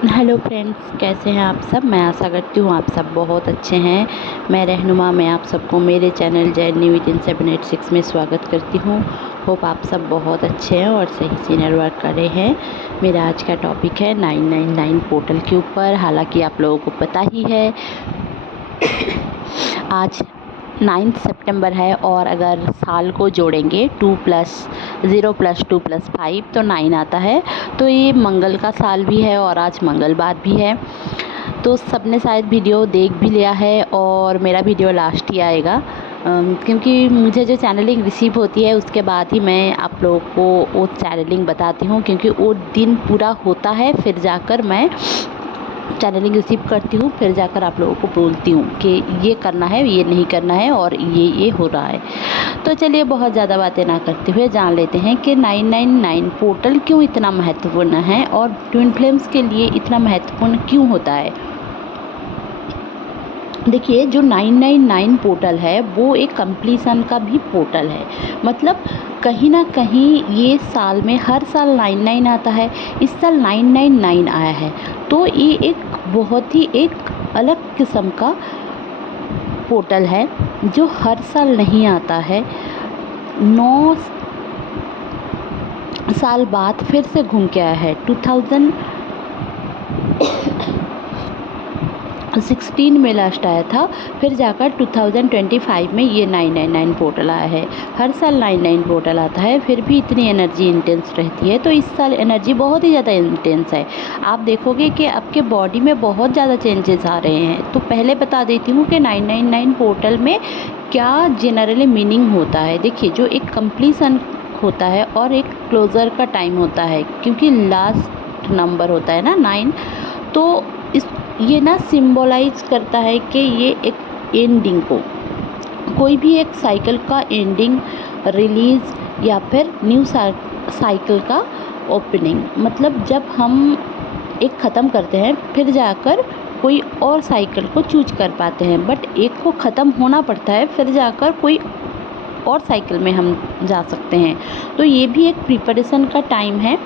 Hello friends, कैसे हैं आप सब। मैं आशा करती हूँ आप सब बहुत अच्छे हैं। मैं रहनुमा मैं आप सबको मेरे चैनल जर्नी विद इन 786 में स्वागत करती हूँ। होप आप सब बहुत अच्छे हैं और सही से इनर वर्क कर रहे हैं। मेरा आज का टॉपिक है 999 पोर्टल के ऊपर। हालांकि आप लोगों को पता ही है आज 9 सितंबर है और अगर साल को जोड़ेंगे 2+0+2+5 तो 9 आता है। तो ये मंगल का साल भी है और आज मंगलवार भी है। तो सबने शायद वीडियो देख भी लिया है और मेरा वीडियो लास्ट ही आएगा, क्योंकि मुझे जो चैनलिंग रिसीव होती है उसके बाद ही मैं आप लोगों को वो चैनलिंग बताती हूँ, क्योंकि वो दिन पूरा होता है फिर जाकर मैं चैनलिंग रिसीव करती हूँ, फिर जाकर आप लोगों को बोलती हूँ कि ये करना है, ये नहीं करना है और ये हो रहा है। तो चलिए बहुत ज़्यादा बातें ना करते हुए जान लेते हैं कि 999 पोर्टल क्यों इतना महत्वपूर्ण है और ट्विन फ्लेम्स के लिए इतना महत्वपूर्ण क्यों होता है। देखिए, जो 999 पोर्टल है वो एक कंप्लीसन का भी पोर्टल है। मतलब कहीं ना कहीं ये साल में हर साल 99 आता है, इस साल 999 आया है। तो ये एक बहुत ही एक अलग किस्म का पोर्टल है जो हर साल नहीं आता है। 9 साल बाद फिर से घूम के आया है। 2016 में लास्ट आया था, फिर जाकर 2025 में ये 999 पोर्टल आया है। हर साल 99 पोर्टल आता है, फिर भी इतनी एनर्जी इंटेंस रहती है। तो इस साल एनर्जी बहुत ही ज़्यादा इंटेंस है। आप देखोगे कि आपके बॉडी में बहुत ज़्यादा चेंजेस आ रहे हैं। तो पहले बता देती हूँ कि 999 पोर्टल में क्या जनरली मीनिंग होता है। देखिए, जो एक कंप्लीसन होता है और एक क्लोज़र का टाइम होता है, क्योंकि लास्ट नंबर होता है ना 9, तो इस ये ना सिंबलाइज करता है कि ये एक एंडिंग को, कोई भी एक साइकिल का एंडिंग, रिलीज़ या फिर न्यू साइकिल का ओपनिंग। मतलब जब हम एक ख़त्म करते हैं फिर जाकर कोई और साइकिल को चूज कर पाते हैं, बट एक को ख़त्म होना पड़ता है फिर जाकर कोई और साइकिल में हम जा सकते हैं। तो ये भी एक प्रिपरेशन का टाइम है।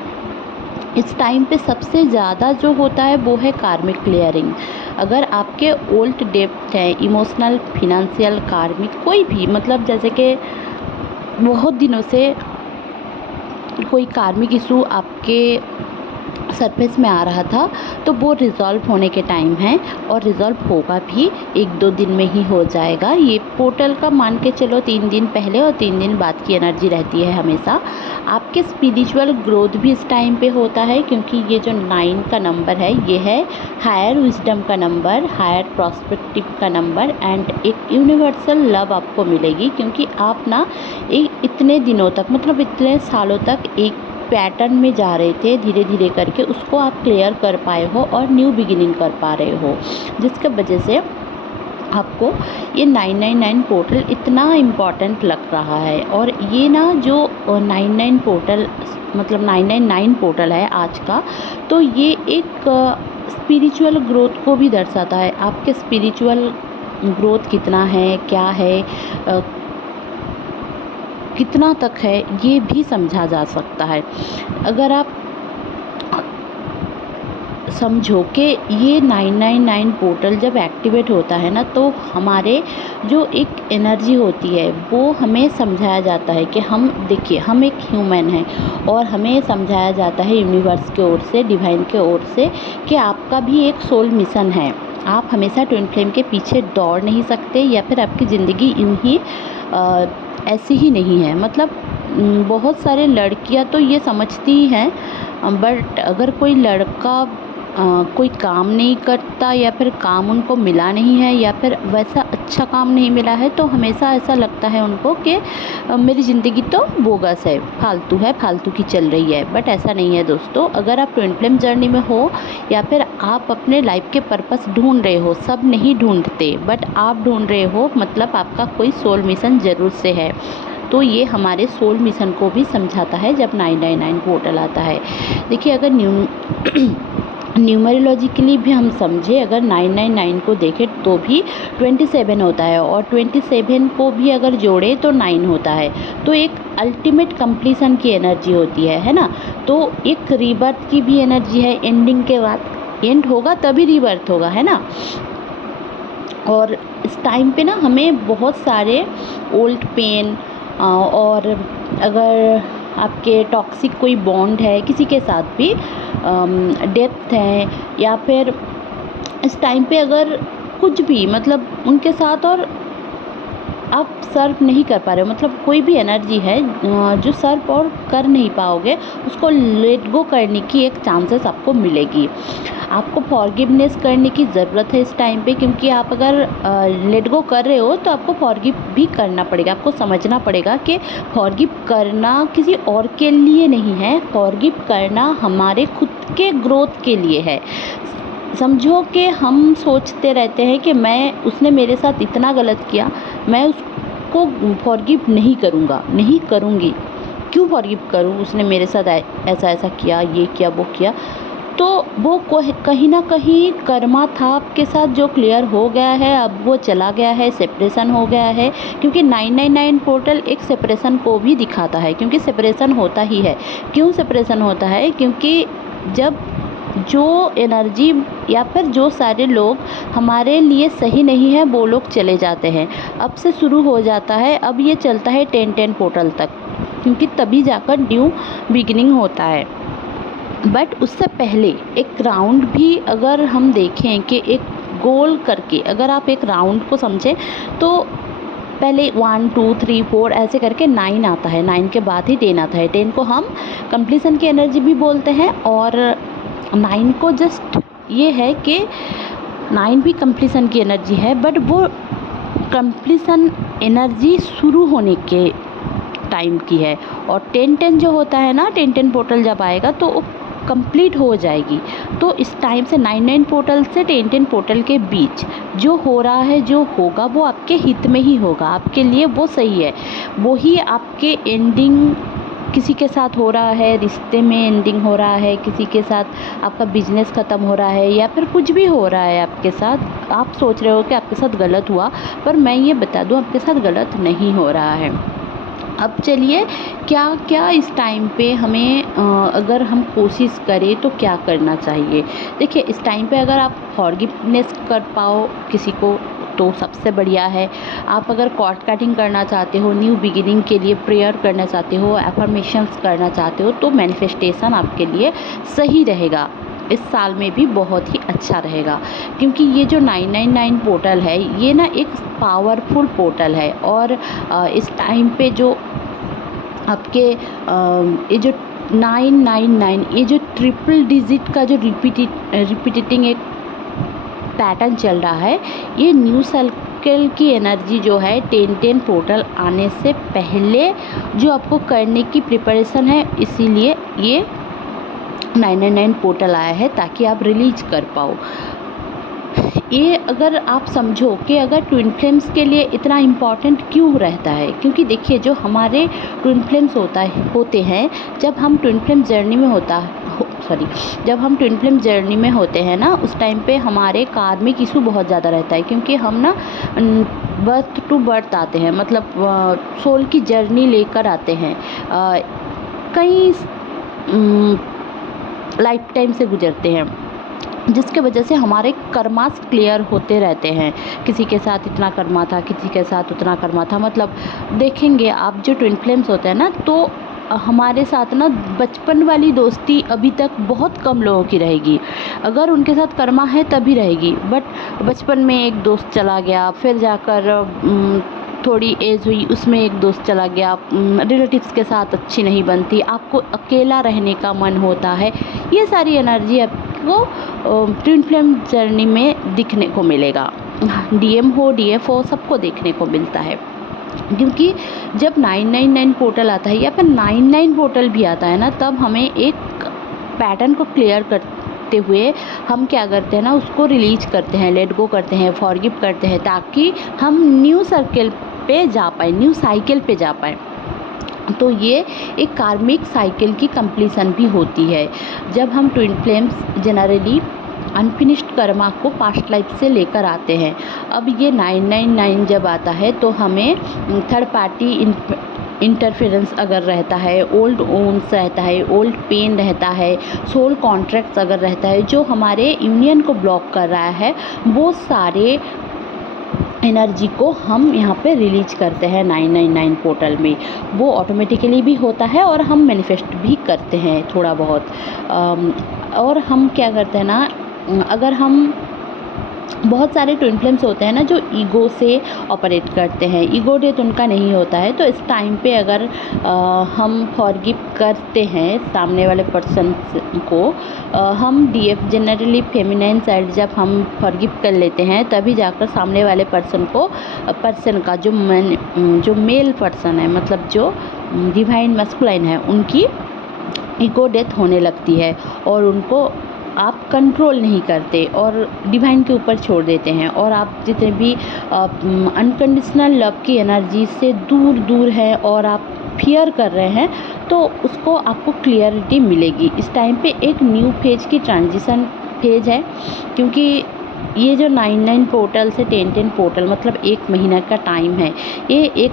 इस टाइम पे सबसे ज़्यादा जो होता है वो है कार्मिक क्लियरिंग। अगर आपके ओल्ड डेप्ट हैं, इमोशनल, फिनेंशियल, कार्मिक, कोई भी, मतलब जैसे कि बहुत दिनों से कोई कार्मिक इशू आपके सरफेस में आ रहा था, तो वो रिज़ॉल्व होने के टाइम है और रिज़ॉल्व होगा भी, 1-2 दिन में ही हो जाएगा। ये पोर्टल का मान के चलो 3 दिन पहले और 3 दिन बाद की एनर्जी रहती है हमेशा। आपके स्पिरिचुअल ग्रोथ भी इस टाइम पे होता है, क्योंकि ये जो 9 का नंबर है ये है हायर विजडम का नंबर, हायर प्रॉस्पेक्टिव का नंबर एंड एक यूनिवर्सल लव आपको मिलेगी। क्योंकि आप ना इतने दिनों तक, मतलब इतने सालों तक एक पैटर्न में जा रहे थे, धीरे धीरे करके उसको आप क्लियर कर पाए हो और न्यू बिगिनिंग कर पा रहे हो, जिसके वजह से आपको ये 999 पोर्टल इतना इम्पॉर्टेंट लग रहा है। और ये ना जो 99 पोर्टल, मतलब 999 पोर्टल है आज का, तो ये एक स्पिरिचुअल ग्रोथ को भी दर्शाता है। आपके स्पिरिचुअल ग्रोथ कितना है, क्या है, कितना तक है, ये भी समझा जा सकता है। अगर आप समझो कि ये 999 पोर्टल जब एक्टिवेट होता है ना, तो हमारे जो एक एनर्जी होती है वो हमें समझाया जाता है कि हम, देखिए, हम एक ह्यूमन हैं और हमें समझाया जाता है यूनिवर्स की ओर से, डिवाइन के ओर से, कि आपका भी एक सोल मिशन है। आप हमेशा ट्विन फ्लेम के पीछे दौड़ नहीं सकते, या फिर आपकी ज़िंदगी यूँ ही ऐसी ही नहीं है। मतलब बहुत सारे लड़कियां तो ये समझती ही हैं, बट अगर कोई लड़का कोई काम नहीं करता या फिर काम उनको मिला नहीं है या फिर वैसा अच्छा काम नहीं मिला है, तो हमेशा ऐसा लगता है उनको कि मेरी ज़िंदगी तो बोगस है, फालतू की चल रही है। बट ऐसा नहीं है दोस्तों। अगर आप ट्विन फ्लेम जर्नी में हो या फिर आप अपने लाइफ के पर्पस ढूंढ रहे हो, सब नहीं ढूंढते बट आप ढूंढ रहे हो, मतलब आपका कोई सोल मिशन ज़रूर से है। तो ये हमारे सोल मिशन को भी समझाता है जब 999 पोर्टल आता है। देखिए, अगर न्यूमरोलॉजिकली भी हम समझे, अगर 999 को देखें तो भी 27 होता है, और 27 को भी अगर जोड़े तो 9 होता है। तो एक अल्टीमेट कंप्लीसन की एनर्जी होती है ना। तो एक रीबर्थ की भी एनर्जी है एंडिंग के बाद। एंड होगा तभी रीबर्थ होगा, है ना। और इस टाइम पे ना हमें बहुत सारे ओल्ड पेन और अगर आपके टॉक्सिक कोई बॉन्ड है किसी के साथ भी, डेप्थ है, या फिर इस टाइम पे अगर कुछ भी मतलब उनके साथ और आप सर्व नहीं कर पा रहे हो, मतलब कोई भी एनर्जी है जो सर्व और कर नहीं पाओगे, उसको लेट गो करने की एक चांसेस आपको मिलेगी। आपको फॉरगिवनेस करने की ज़रूरत है इस टाइम पे, क्योंकि आप अगर लेट गो कर रहे हो तो आपको फॉरगिव भी करना पड़ेगा। आपको समझना पड़ेगा कि फॉरगिव करना किसी और के लिए नहीं है, फॉरगिव करना हमारे खुद के ग्रोथ के लिए है। समझो कि हम सोचते रहते हैं कि उसने मेरे साथ इतना गलत किया, मैं उसको फॉरगिव नहीं करूँगा, नहीं करूँगी, क्यों फॉरगिव करूँ, उसने मेरे साथ ऐसा ऐसा किया, ये किया, वो किया। तो वो कहीं ना कहीं कर्मा था आपके साथ जो क्लियर हो गया है, अब वो चला गया है, सेपरेशन हो गया है। क्योंकि 999 पोर्टल एक सेपरेशन को भी दिखाता है, क्योंकि सेपरेशन होता ही है। क्यों सेपरेशन होता है? क्योंकि जब जो एनर्जी या फिर जो सारे लोग हमारे लिए सही नहीं है वो लोग चले जाते हैं, अब से शुरू हो जाता है। अब ये चलता है 10-10 पोर्टल तक, क्योंकि तभी जाकर न्यू बिगिनिंग होता है। बट उससे पहले एक राउंड भी अगर हम देखें कि एक गोल करके अगर आप एक राउंड को समझें तो पहले 1 2 3 4 ऐसे करके 9 आता है, 9 के बाद ही 10 आता है। 10 को हम कंप्लीसन की एनर्जी भी बोलते हैं, और 9 को जस्ट ये है कि 9 भी कंप्लीसन की एनर्जी है, बट वो कंप्लीसन एनर्जी शुरू होने के टाइम की है। और 10-10 जो होता है ना, 10-10 पोर्टल जब आएगा तो वो कंप्लीट हो जाएगी। तो इस टाइम से 9-9 पोर्टल से 10-10 पोर्टल के बीच जो हो रहा है, जो होगा, वो आपके हित में ही होगा, आपके लिए वो सही है। वो ही आपके एंडिंग किसी के साथ हो रहा है, रिश्ते में एंडिंग हो रहा है, किसी के साथ आपका बिजनेस ख़त्म हो रहा है, या फिर कुछ भी हो रहा है आपके साथ। आप सोच रहे हो कि आपके साथ गलत हुआ, पर मैं ये बता दूं आपके साथ गलत नहीं हो रहा है। अब चलिए क्या क्या इस टाइम पे हमें अगर हम कोशिश करें तो क्या करना चाहिए। देखिए, इस टाइम पे अगर आप फॉरगिवनेस कर पाओ किसी को तो सबसे बढ़िया है। आप अगर कॉर्ड कटिंग करना चाहते हो, न्यू बिगिनिंग के लिए प्रेयर करना चाहते हो, एफर्मेशंस करना चाहते हो, तो मैनिफेस्टेशन आपके लिए सही रहेगा। इस साल में भी बहुत ही अच्छा रहेगा, क्योंकि ये जो 999 पोर्टल है ये ना एक पावरफुल पोर्टल है। और इस टाइम पे जो आपके ये जो 999 ये जो ट्रिपल डिजिट का जो रिपीटिंग एक पैटर्न चल रहा है, ये न्यू सर्कल की एनर्जी जो है 10-10 पोर्टल आने से पहले जो आपको करने की प्रिपरेशन है, इसीलिए ये 999 पोर्टल आया है ताकि आप रिलीज कर पाओ। ये अगर आप समझो कि अगर ट्विन फ्लेम्स के लिए इतना इम्पॉर्टेंट क्यों रहता है, क्योंकि देखिए जो हमारे ट्विन फ्लेम्स होते हैं, जब हम ट्विन फ्लेम जर्नी में जब हम ट्विन फ्लेम जर्नी में होते हैं ना, उस टाइम पे हमारे कार्मिक इशू बहुत ज़्यादा रहता है, क्योंकि हम ना बर्थ टू बर्थ आते हैं, मतलब सोल की जर्नी लेकर आते हैं, कई लाइफ टाइम से गुजरते हैं, जिसके वजह से हमारे कर्मास क्लियर होते रहते हैं। किसी के साथ इतना कर्मा था, किसी के साथ उतना कर्मा था। मतलब देखेंगे आप जो ट्विन फ्लेम्स होते हैं ना, तो हमारे साथ ना बचपन वाली दोस्ती अभी तक बहुत कम लोगों की रहेगी। अगर उनके साथ कर्मा है तभी रहेगी, बट बचपन में एक दोस्त चला गया, फिर जाकर थोड़ी एज हुई, उसमें एक दोस्त चला गया, रिलेटिव्स के साथ अच्छी नहीं बनती, आपको अकेला रहने का मन होता है। ये सारी एनर्जी आपको ट्विन फ्लेम जर्नी में दिखने को मिलेगा। डीएम हो, डीएफ हो, सबको देखने को मिलता है। क्योंकि जब 999 पोर्टल आता है या फिर 99 पोर्टल भी आता है ना, तब हमें एक पैटर्न को क्लियर करते हुए हम क्या करते हैं ना, उसको रिलीज करते हैं, लेट गो करते हैं, फॉरगिव करते हैं, ताकि हम न्यू सर्कल पे जा पाए, न्यू साइकिल पे जा पाए। तो ये एक कार्मिक साइकिल की कंप्लीसन भी होती है। जब हम twin flames generally unfinished Karma को पास्ट लाइफ से लेकर आते हैं। अब ये 999 जब आता है तो हमें थर्ड पार्टी इंटरफेरेंस अगर रहता है, ओल्ड वुंड्स रहता है, ओल्ड पेन रहता है, सोल कॉन्ट्रैक्ट्स अगर रहता है जो हमारे यूनियन को ब्लॉक कर रहा है, वो सारे एनर्जी को हम यहाँ पे रिलीज करते हैं 999 पोर्टल में। वो ऑटोमेटिकली भी होता है और हम मैनिफेस्ट भी करते हैं थोड़ा बहुत। और हम क्या करते हैं ना, अगर हम बहुत सारे ट्विन फ्लेम्स होते हैं ना जो ईगो से ऑपरेट करते हैं, ईगो डेथ उनका नहीं होता है, तो इस टाइम पे अगर हम फॉरगिव करते हैं सामने वाले पर्सन को, हम डीएफ जनरली फेमिनाइन साइड जब हम फॉरगिव कर लेते हैं तभी जाकर सामने वाले पर्सन का जो मेल पर्सन है, मतलब जो डिवाइन मस्कुलाइन है, उनकी ईगो डेथ होने लगती है और उनको आप कंट्रोल नहीं करते और डिवाइन के ऊपर छोड़ देते हैं, और आप जितने भी अनकंडीशनल लव की एनर्जी से दूर हैं और आप फियर कर रहे हैं, तो उसको आपको क्लियरिटी मिलेगी। इस टाइम पे एक न्यू फेज की ट्रांजिशन फेज है, क्योंकि ये जो 99 पोर्टल से 10 पोर्टल मतलब 1 महीना का टाइम है, ये एक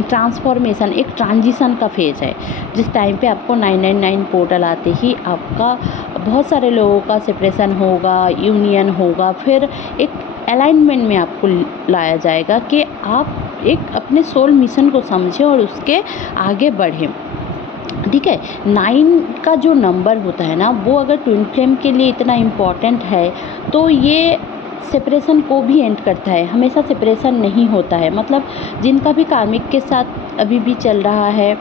ट्रांसफॉर्मेशन, एक ट्रांजिशन का फेज़ है, जिस टाइम पे आपको 999 पोर्टल आते ही आपका बहुत सारे लोगों का सेपरेशन होगा, यूनियन होगा, फिर एक अलाइनमेंट में आपको लाया जाएगा कि आप एक अपने सोल मिशन को समझें और उसके आगे बढ़ें। ठीक है, 9 का जो नंबर होता है ना, वो अगर ट्विन फ्लेम के लिए इतना इम्पॉर्टेंट है तो ये सेपरेशन को भी एंड करता है। हमेशा सेपरेशन नहीं होता है, मतलब जिनका भी कार्मिक के साथ अभी भी चल रहा है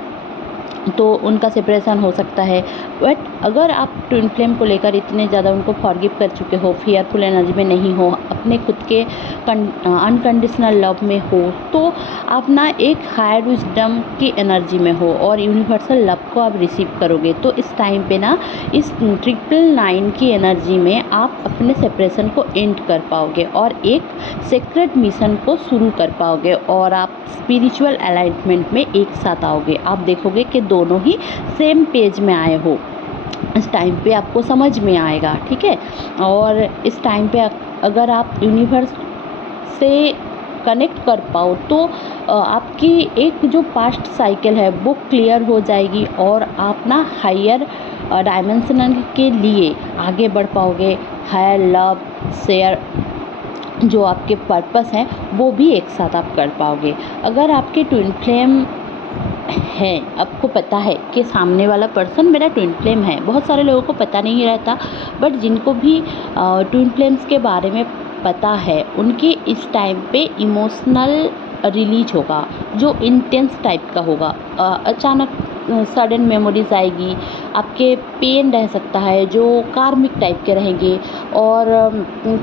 तो उनका सेपरेशन हो सकता है, बट अगर आप ट्विन फ्लेम को लेकर इतने ज़्यादा उनको फॉरगिव कर चुके हो, फियरफुल एनर्जी में नहीं हो, अपने खुद के अनकंडीशनल लव में हो, तो आप ना एक हायर विजडम की एनर्जी में हो और यूनिवर्सल लव को आप रिसीव करोगे। तो इस टाइम पे ना इस 999 की एनर्जी में आप अपने सेपरेशन को एंड कर पाओगे और एक सीक्रेट मिशन को शुरू कर पाओगे और आप स्पिरिचुअल अलाइनमेंट में एक साथ आओगे। आप देखोगे कि दोनों ही सेम पेज में आए हो। इस टाइम पे आपको समझ में आएगा, ठीक है। और इस टाइम पे अगर आप यूनिवर्स से कनेक्ट कर पाओ तो आपकी एक जो पास्ट साइकिल है वो क्लियर हो जाएगी और आप ना हायर डायमेंशनल के लिए आगे बढ़ पाओगे। हायर लव शेयर जो आपके पर्पस हैं वो भी एक साथ आप कर पाओगे। अगर आपके ट्विन फ्लेम है, आपको पता है कि सामने वाला पर्सन मेरा ट्विन फ्लेम है, बहुत सारे लोगों को पता नहीं रहता, बट जिनको भी ट्विन फ्लेम्स के बारे में पता है उनके इस टाइम पे इमोशनल रिलीज होगा जो इंटेंस टाइप का होगा। अचानक सडन मेमोरीज आएगी, आपके पेन रह सकता है जो कार्मिक टाइप के रहेंगे, और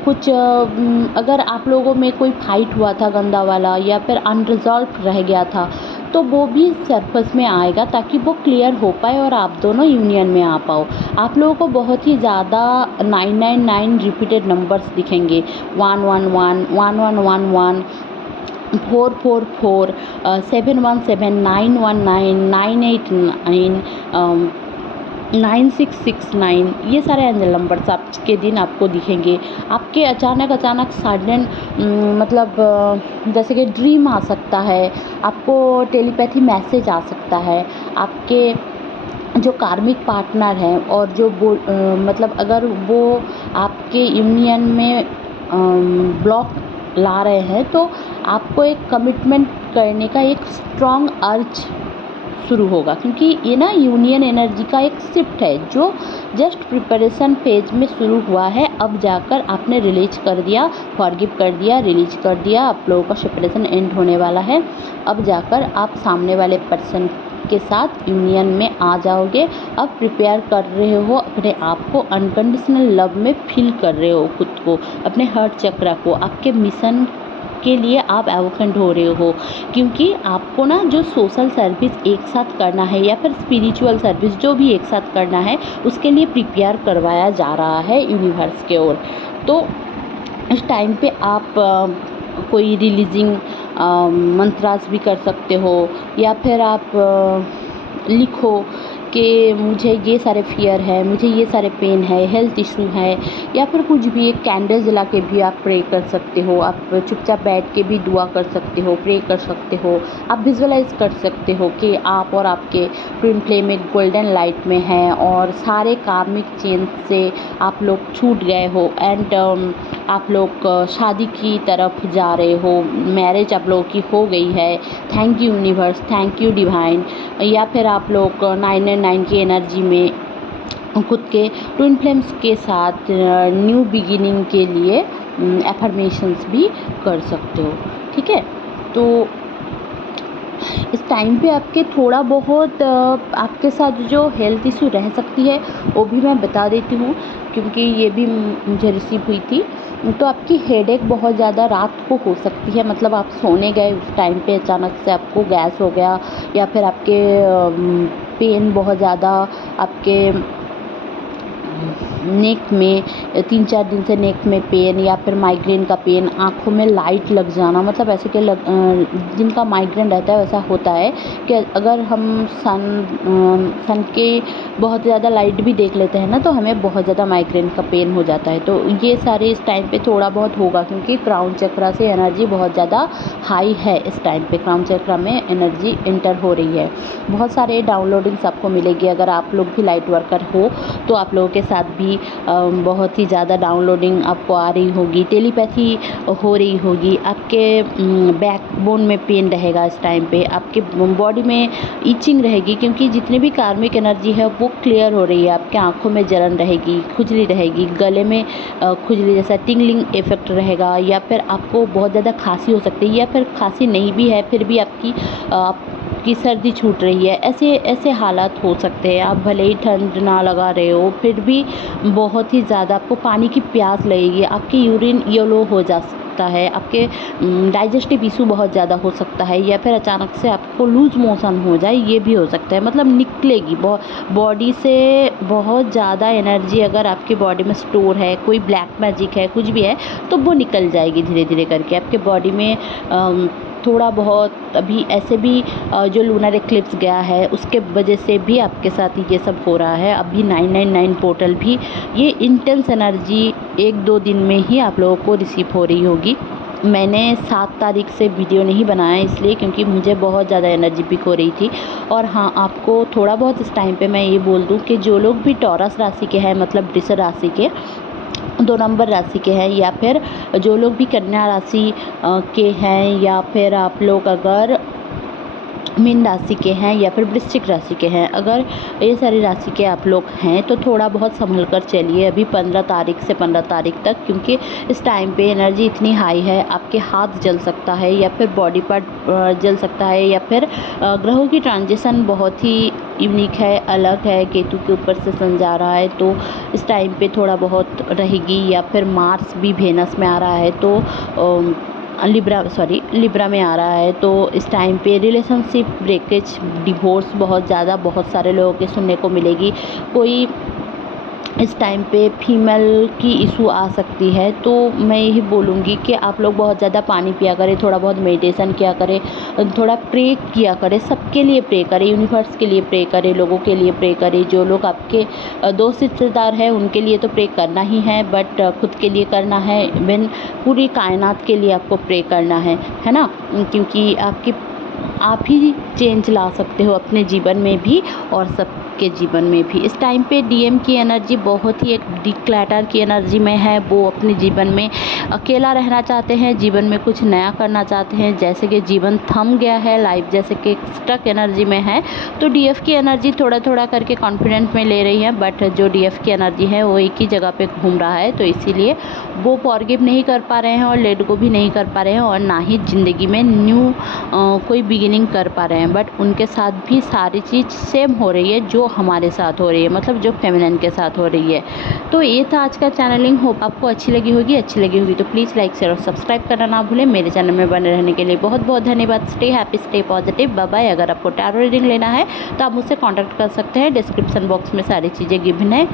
कुछ अगर आप लोगों में कोई फाइट हुआ था गंदा वाला या फिर अनरिजॉल्व रह गया था तो वो भी सरफेस में आएगा ताकि वो क्लियर हो पाए और आप दोनों यूनियन में आ पाओ। आप लोगों को बहुत ही ज़्यादा 999 रिपीटेड नंबर्स दिखेंगे, 111, 1111, 444, 717, 919, 989, 9669, ये सारे एंजल नंबर्स आज के दिन आपको दिखेंगे। आपके अचानक सडन मतलब जैसे कि ड्रीम आ सकता है, आपको टेलीपैथी मैसेज आ सकता है, आपके जो कार्मिक पार्टनर हैं और जो मतलब अगर वो आपके यूनियन में ब्लॉक ला रहे हैं तो आपको एक कमिटमेंट करने का एक स्ट्रॉन्ग अर्ज शुरू होगा, क्योंकि ये ना यूनियन एनर्जी का एक शिफ्ट है जो जस्ट प्रिपरेशन फेज में शुरू हुआ है। अब जाकर आपने रिलीज कर दिया, फॉरगिव कर दिया, रिलीज कर दिया, आप लोगों का सेपरेशन एंड होने वाला है। अब जाकर आप सामने वाले पर्सन के साथ यूनियन में आ जाओगे। अब प्रिपेयर कर रहे हो अपने आप को, अनकंडीशनल लव में फील कर रहे हो खुद को, अपने हार्ट चक्र को, आपके मिशन के लिए आप एवोकेंट हो रहे हो, क्योंकि आपको ना जो सोशल सर्विस एक साथ करना है या फिर स्पिरिचुअल सर्विस जो भी एक साथ करना है उसके लिए प्रिपेयर करवाया जा रहा है यूनिवर्स के ओर। तो इस टाइम पे आप कोई रिलीजिंग मंत्रास भी कर सकते हो या फिर आप लिखो कि मुझे ये सारे फ़ियर है, मुझे ये सारे पेन है, हेल्थ इशू है, या फिर कुछ भी, एक कैंडल जला के भी आप प्रे कर सकते हो। आप चुपचाप बैठ के भी दुआ कर सकते हो, प्रे कर सकते हो। आप विजुअलाइज़ कर सकते हो कि आप और आपके ट्विन फ्लेम एक गोल्डन लाइट में हैं और सारे कार्मिक चेन से आप लोग छूट गए हो एंड आप लोग शादी की तरफ जा रहे हो, मैरिज आप लोगों की हो गई है। Thank you universe, thank you divine. या फिर आप लोग 999 की एनर्जी में खुद के ट्विन फ्लेम्स के साथ न्यू बिगिनिंग के लिए एफर्मेशंस भी कर सकते हो। ठीक है, तो इस टाइम पे आपके थोड़ा बहुत आपके साथ जो हेल्थ इशू रह सकती है वो भी मैं बता देती हूँ, क्योंकि ये भी मुझे रिसीव हुई थी। तो आपकी हेडेक बहुत ज़्यादा रात को हो सकती है, मतलब आप सोने गए उस टाइम पे अचानक से आपको गैस हो गया, या फिर आपके पेन बहुत ज़्यादा आपके नेक में 3-4 दिन से नेक में पेन, या फिर माइग्रेन का पेन, आँखों में लाइट लग जाना, मतलब ऐसे कि जिनका माइग्रेन रहता है वैसा होता है कि अगर हम सन के बहुत ज़्यादा लाइट भी देख लेते हैं ना तो हमें बहुत ज़्यादा माइग्रेन का पेन हो जाता है। तो ये सारे इस टाइम पे थोड़ा बहुत होगा, क्योंकि क्राउन चक्रा से एनर्जी बहुत ज़्यादा हाई है। इस टाइम पे क्राउन चक्रा में एनर्जी एंटर हो रही है। बहुत सारे डाउनलोडिंग्स आपको मिलेगी। अगर आप लोग भी लाइट वर्कर हो तो आप लोगों के साथ भी बहुत ही ज़्यादा डाउनलोडिंग आपको आ रही होगी, टेलीपैथी हो रही होगी। आपके बैकबोन में पेन रहेगा इस टाइम पे, आपके बॉडी में इचिंग रहेगी, क्योंकि जितनी भी कार्मिक एनर्जी है वो क्लियर हो रही है। आपके आँखों में जलन रहेगी, खुजली रहेगी, गले में खुजली जैसा टिंगलिंग इफेक्ट रहेगा, या फिर आपको बहुत ज़्यादा खांसी हो सकती है, या फिर खांसी नहीं भी है फिर भी आपकी सर्दी छूट रही है। ऐसे हालात हो सकते हैं। आप भले ही ठंड ना लगा रहे हो फिर भी बहुत ही ज़्यादा आपको पानी की प्यास लगेगी, आपकी यूरिन येलो हो जा सकता है, आपके डाइजेस्टिव इशू बहुत ज़्यादा हो सकता है, या फिर अचानक से आपको लूज मोशन हो जाए, ये भी हो सकता है। मतलब निकलेगी बॉडी से बहुत ज़्यादा एनर्जी अगर आपकी बॉडी में स्टोर है, कोई ब्लैक मैजिक है, कुछ भी है, तो वो निकल जाएगी धीरे धीरे करके आपके बॉडी में। थोड़ा बहुत अभी ऐसे भी जो लूनर एक्लिप्स गया है उसके वजह से भी आपके साथ ये सब हो रहा है। अभी 999 पोर्टल भी ये इंटेंस एनर्जी 1-2 दिन में ही आप लोगों को रिसीव हो रही होगी। मैंने 7 तारीख से वीडियो नहीं बनाया इसलिए क्योंकि मुझे बहुत ज़्यादा एनर्जी पिक हो रही थी। और हाँ, आपको थोड़ा बहुत इस टाइम पे मैं ये बोल दूँ कि जो लोग भी टॉरस राशि के हैं, मतलब वृष राशि के 2 नंबर राशि के हैं, या फिर जो लोग भी कन्या राशि के हैं, या फिर आप लोग अगर मीन राशि के हैं या फिर वृश्चिक राशि के हैं, अगर ये सारी राशि के आप लोग हैं तो थोड़ा बहुत संभल कर चलिए अभी 15 तारीख से 15 तारीख तक, क्योंकि इस टाइम पे एनर्जी इतनी हाई है। आपके हाथ जल सकता है, या फिर बॉडी पार्ट जल सकता है, या फिर ग्रहों की ट्रांजिशन बहुत ही यूनिक है, अलग है। केतु के ऊपर से सन जा रहा है तो इस टाइम पे थोड़ा बहुत रहेगी, या फिर मार्स भी वेनस में आ रहा है तो लिब्रा में आ रहा है। तो इस टाइम पे रिलेशनशिप ब्रेकेज, डिवोर्स बहुत सारे लोगों के सुनने को मिलेगी। कोई इस टाइम पे फीमेल की इशू आ सकती है, तो मैं यही बोलूँगी कि आप लोग बहुत ज़्यादा पानी पिया करें, थोड़ा बहुत मेडिटेशन किया करें, थोड़ा प्रे किया करें, सबके लिए प्रे करें, यूनिवर्स के लिए प्रे करें, लोगों के लिए प्रे करें। जो लोग आपके दोस्त रिश्तेदार हैं उनके लिए तो प्रे करना ही है, बट खुद के लिए करना है, इवन पूरी कायनात के लिए आपको प्रे करना है ना, क्योंकि आप ही चेंज ला सकते हो अपने जीवन में भी और सबके जीवन में भी। इस टाइम पे डीएम की एनर्जी बहुत ही एक डिक्लैटर की एनर्जी में है। वो अपने जीवन में अकेला रहना चाहते हैं, जीवन में कुछ नया करना चाहते हैं। जैसे कि जीवन थम गया है, लाइफ जैसे कि स्टक एनर्जी में है, तो डीएफ की एनर्जी थोड़ा थोड़ा करके कॉन्फिडेंट में ले रही है, बट जो डीएफ की एनर्जी है वो एक ही जगह पे घूम रहा है, तो इसीलिए वो फॉरगिव नहीं कर पा रहे हैं और लेट गो भी नहीं कर पा रहे हैं, और ना ही ज़िंदगी में न्यू कोई बिगिनिंग कर पा रहे हैं। बट उनके साथ भी सारी चीज़ सेम हो रही है जो हमारे साथ हो रही है, मतलब जो फेमिनिन के साथ हो रही है। तो ये था आज का चैनलिंग। होप आपको अच्छी लगी होगी तो प्लीज़ लाइक शेयर और सब्सक्राइब करना ना भूलें। मेरे चैनल में बने रहने के लिए बहुत बहुत धन्यवाद। Stay happy, stay positive, bye bye. अगर आपको टैरो रीडिंग लेना है तो आप मुझसे कॉन्टैक्ट कर सकते हैं। डिस्क्रिप्शन बॉक्स में सारी चीज़ें गिवन है।